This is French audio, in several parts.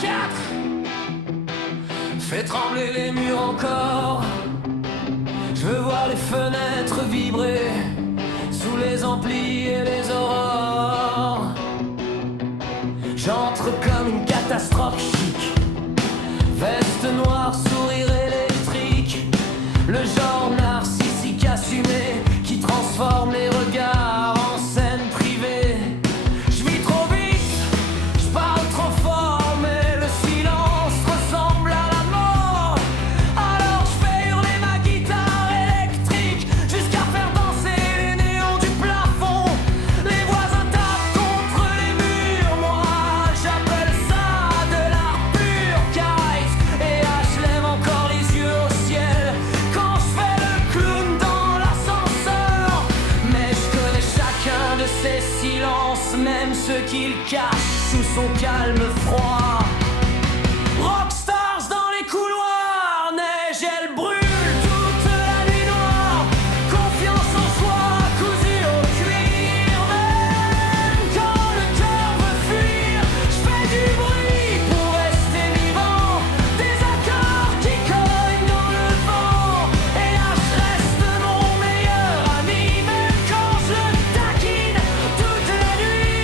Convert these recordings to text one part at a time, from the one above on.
4 fait trembler les murs encore. Je veux voir les fenêtres vibrer sous les amplis et les aurores. J'entre comme une catastrophe chic, veste noire, sourire électrique, le genre narcissique assumé qui transforme les regards en scène privée. Je vis trop vite, je parle trop fort, mais le silence ressemble à la mort. Alors je fais hurler ma guitare électrique jusqu'à faire danser les néons du plafond. Les voisins tapent contre les murs, moi j'appelle ça de l'art pur. Caris et H lèvent encore les yeux au ciel quand je fais le clown dans l'ascenseur. Mais je connais chacun de ces silences, même ceux qu'il cache sous son calme froid. Rockstars dans les couloirs, neige elle brûle toute la nuit noire. Confiance en soi cousue au cuir, même quand le cœur veut fuir. Je fais du bruit pour rester vivant, des accords qui cognent dans le vent. Et là je reste mon meilleur ami, même quand je le taquine toute la nuit.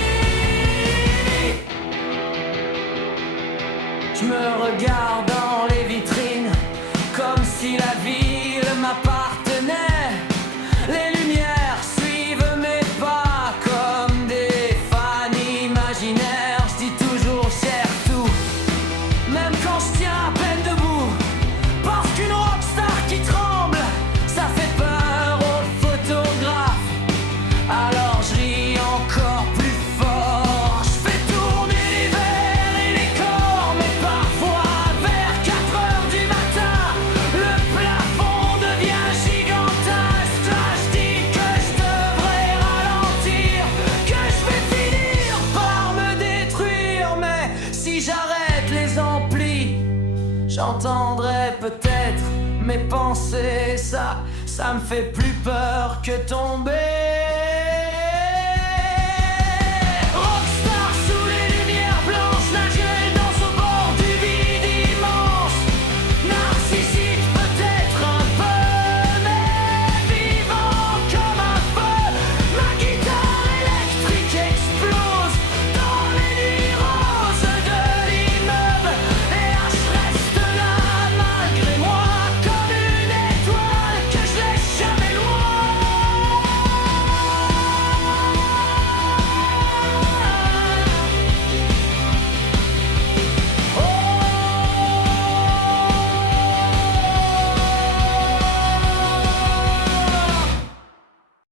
Je me regarde dans les vitrines comme si la ville m'appartenait. Les lumières suivent mes pas comme des fans imaginaires. Je dis toujours cher tout, même quand je tiens à peine debout. Parce qu'une rockstar qui tremble, ça fait peur aux photographes. Alors je ris encore plus fort. Je fais tourner les verres et les corps, mais parfois vers 4 heures du matin, le plafond devient gigantesque. Là je dis que je devrais ralentir, que je vais finir par me détruire. Mais si j'arrête les amplis, j'entendrai peut-être mes pensées. Ça me fait plus peur que tomber